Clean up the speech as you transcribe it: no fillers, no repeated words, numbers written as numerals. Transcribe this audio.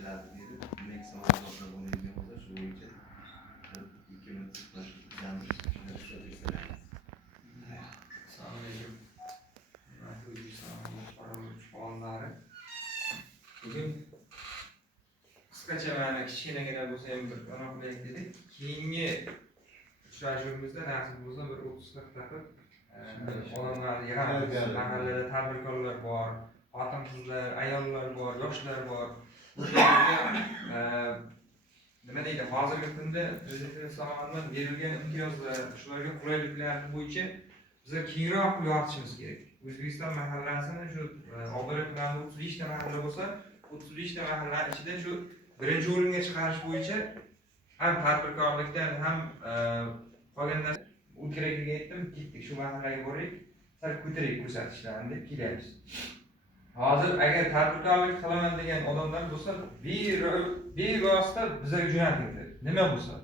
ko'chalarni berib, maksimum atrofda bo'ladigan bo'lsa, shu bo'yicha 2045 Assalomu alaykum. Bugun qisqacha mana kichkinagina bo'lsa ham bir aniqlaylik dedik. Keyingi uchrashuvimizda nasib bo'lsa bir 30-40 daqiqa odamlarni yig'amiz. Mahallada tadbirkorlar bor, xotin-qizlar, ayollar bor, yoshlar bor. Nima deydi, hozirgi kunda Prezident tomonidan berilgan imtiyozlar, shularga qulayliklar bo'yicha biz kengroq yoritishimiz kerak. O'zbekiston mahallasini shu Obora tumanida 35 ta mahalla bo'lsa, 35 ta mahalla ichida shu birinchi o'ringa chiqarish bo'yicha ham tadbirkorlikdan ham qolgan narsa u kerakligini aytdim, ketdik shu mahallaga boraylik, sal ko'tarik ko'rsatishlarni deb kelyapmiz. Hozir agar tadbirkorlik qilaman degan odamlar bo'lsa, bevosita bizga jo'nating. Nima bo'lsa